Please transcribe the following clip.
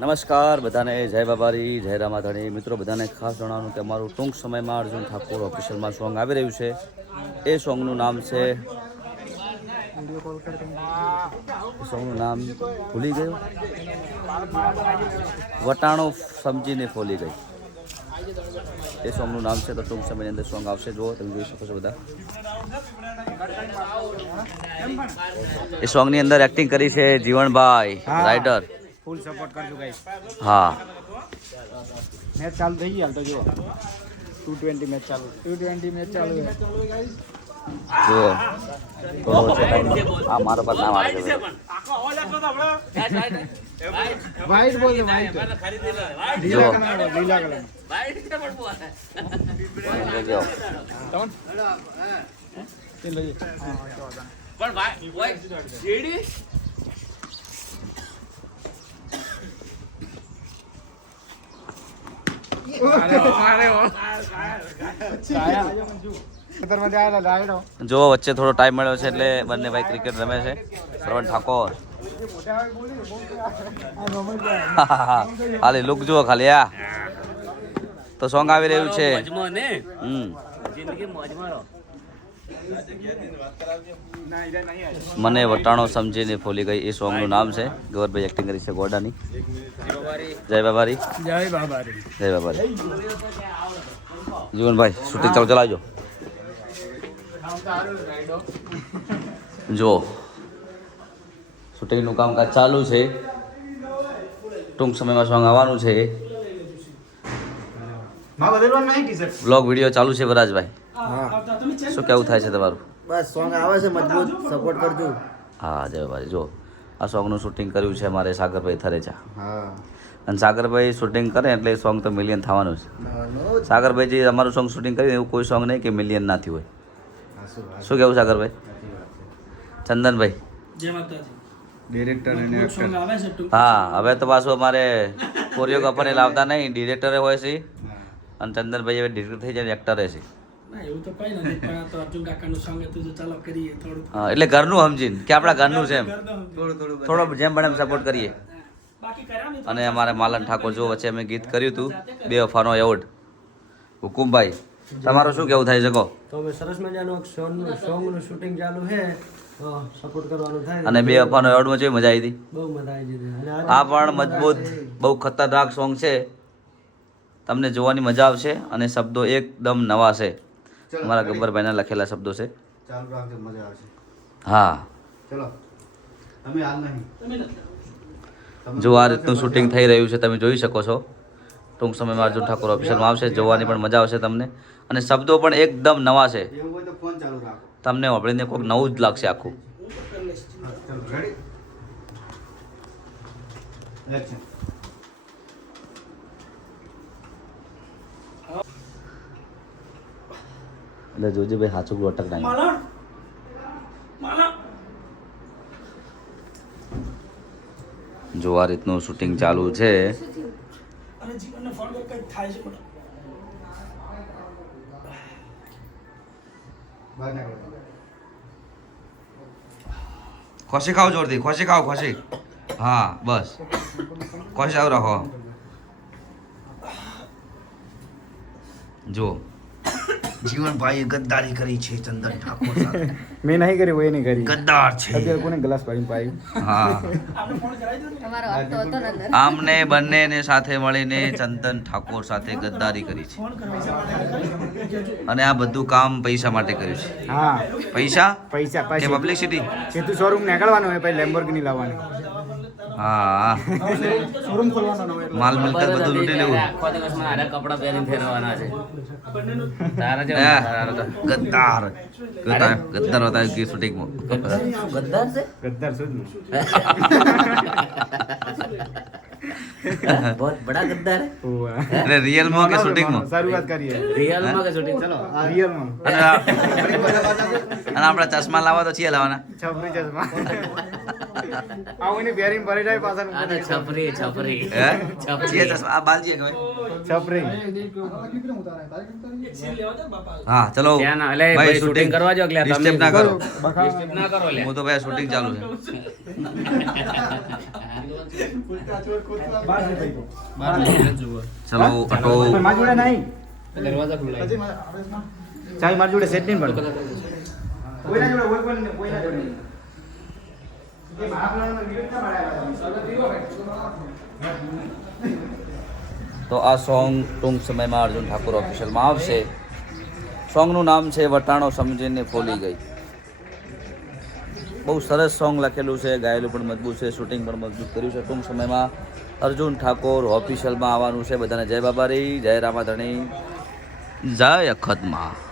નમસ્કાર બધાને, જય બાબારી, જય રામાધણી. મિત્રો બધાને ખાસ જણાવવાનું કે અમારું ટૂંક સમયમાં અર્જુન ઠાકોર ઓફિશિયલમાં સોંગ આવી રહ્યું છે. એ સોંગનું નામ છે, સોંગનું નામ ભૂલી ગયું, વટાણો સમજીને ફોલી ગઈ. એ સોંગનું નામ છે. તો ટૂંક સમયની અંદર સોંગ આવશે. જુઓ, તમે જોઈ શકો છો બધા. એ સોંગની અંદર એક્ટિંગ કરી છે જીવણભાઈ રાઇડર. ફૂલ સપોર્ટ કરજો ગાઈસ. હા, મેચ ચાલુ થઈ ગઈ. હાલ તો જો 220 મેચ ચાલુ. 220 મેચ ચાલુ છે. જુઓ થોડો છે આ મારો પર નામ આવે છે. વાઈટ બોલ દે, વાઈટ. જો લીલા કલર. જો તમન તીન લઈ. પણ ભાઈ ઓય જેડી જો વચ્ચે થોડો ટાઈમ મળ્યો છે એટલે બંને ભાઈ ક્રિકેટ રમે છે. શ્રવણ ઠાકોર ખાલી લુક જુઓ ખાલી. આ તો સોંગ આવી રહ્યું છે. મોજમાં ને હમ જિંદગી મોજમાં રહો. મને વટાણો સમજીને ફોલી ગઈ. એ સોંગનું નામ છે. ગૌરભાઈ એક્ટિંગ કરી છે ગોડાની. જય બાબારી, જય બાબારી. જય બાબારી. જીવનભાઈ શૂટિંગ ચાલુ ચલાવજો. જો શૂટિંગનું કામકાજ ચાલુ છે. ટૂંક સમયમાં સોંગ આવવાનું છે. બ્લોગ વિડીયો ચાલુ છે. વરાજભાઈ શું કેવું થાય છે તમારું? બસ સોંગ આવે છે, મજબૂત સપોર્ટ કરજો. હા જય બાબારી. જો આ સોંગનું શૂટિંગ કર્યું છે અમારે સાગરભાઈ થરેચા. હા અને સાગરભાઈ શૂટિંગ કરે એટલે સોંગ તો મિલિયન થવાનું છે. સાગરભાઈ જે અમારું સોંગ શૂટિંગ કર્યું એવું કોઈ સોંગ નહીં કે મિલિયન ના થયું હોય. શું કેવું સાગરભાઈ? ચંદનભાઈ ડિરેક્ટર અને એક્ટર. હા, હવે તો પાછું અમારે કોરિયોગ્રાફરને લાવતા નહીં, ડિરેક્ટરે હોય છે. અને ચંદનભાઈ હવે ડિરેક્ટર થઈ જાય, એક્ટરે છે. હા, એટલે ઘરનું સમજીને કે આપણા ઘરનું છે એમ થોડો જેમ બને એમ સપોર્ટ કરીએ. અને અમારે માલન ઠાકોર જો વચ્ચે અમે ગીત કર્યું હતું બે વફાનો એવોર્ડ. હુકુમભાઈ તમારું શું કેવું થાય છે કહો? તો અમે સરસ મજાનું સોંગનું શૂટિંગ ચાલુ છે, સપોર્ટ કરવાનું થાય. અને બે વફાનો એવોર્ડમાં જેવી મજા આવી હતી. બહુ મજા આવી ગઈ. આ પણ મજબૂત બહુ ખતરનાક સોંગ છે. તમને જોવાની મજા આવશે અને શબ્દો એકદમ નવા છે. અમારા ગબ્બરભાઈના લખેલા શબ્દો છે. ચાલુ રાખજો, મજા આવશે. હા, ચલો તમે હાલ નહીં. જો આ રીતનું શૂટિંગ થઈ રહ્યું છે તમે જોઈ શકો છો. ટૂંક સમયમાં અર્જુન ઠાકોર ઓફિશિયલમાં આવશે. જોવાની પણ મજા આવશે તમને. અને શબ્દો પણ એકદમ નવા છે. એવું હોય તો ફોન ચાલુ રાખો. તમને વાપરીને કોઈક નવું જ લાગશે આખું. ચલો રેડી એક્શન. એટલે જોજે ભાઈ સાચું અટક નહીં. જો આ રીતનું શૂટિંગ ચાલુ છે. બહાર નીકળો. ખોસી ખાઓ જોરથી, ખોસી ખાઓ, ખોસી. હા બસ, ખોસી આવું રાખો. જો જીવનભાઈ ગદ્દારી કરી છે ચંદન ઠાકોર સાથે. મેં નહીં કરી, હોય નહીં કરી. ગદ્દાર છે. અત્યારે કોને ગ્લાસ પાડીને પાયું? હા, આમને બંનેને સાથે મળીને ચંદન ઠાકોર સાથે ગદ્દારી કરી છે. અને આ બધું કામ પૈસા માટે કર્યું છે. હા, પૈસા પૈસા કે પૈસા. પબ્લિસિટી? સીધું શોરૂમ નીકળવાનું હોય, પછી લેમ્બોર્ગિની લાવવાની. હા, શોરૂમ ખોલવાનો હોય. માલ મિલકત બધું લૂંટી લેવું. આખો દિવસ માં આરા કપડા પહેરીને ફેરવાના છે. તારા જેવા હે, તારા ગદ્દાર ગદ્દાર ગદ્દાર હોતા है की शूटिंग में. ગદ્દાર છે. ગદ્દાર શું? बहुत बड़ा गद्दार है. એટલે રિયલ માં કે શૂટિંગ માં? શરૂઆત કરીએ रियल में का शूटिंग चलो. રિયલમાં. અને આપણા ચશ્મા લાવવા તો છીએ લાવવાના. છપરી ચશ્મા. આવું એની બેરિંગ ભરી જાય પાછળ. આ તો છપરી છપરી હે છપરી. છીએ ચશ્મા આ બાંધીએ કે ભાઈ? છપરી. હા ચલો ત્યાં ના, અલે ભાઈ શૂટિંગ કરવા જો એટલે ડિસ્ટર્બ ના કરો. ના કરો લે. હું તો ભાઈ શૂટિંગ ચાલુ છે. બહાર છે ભાઈ તો. ચલો અટો પણ મારી જોડે નહીં. દરવાજા ખુલ્લા છે. ચાવી મારી જોડે સેટ નહીં પડે. કોઈના જોડે હોય પણ કોઈના જોડે નહીં. એ મારા પ્લાનમાં વિડીયો ના બનાવ્યા. તો આ સોંગ ટૂંક સમયમાં અર્જુન ઠાકોર ઓફિશિયલમાં આવશે. સોંગનું નામ છે વટાણો સમજીને ફોલી ગઈ. બહુ સરસ સોંગ લખેલું છે, ગાયેલું પણ મજબૂત છે, શૂટિંગ પણ મજબૂત કર્યું છે. ટૂંક સમયમાં અર્જુન ઠાકોર ઓફિશિયલમાં આવવાનું છે. બધાને જય બાબારી, જય રામાધણી, જય અખતમાં.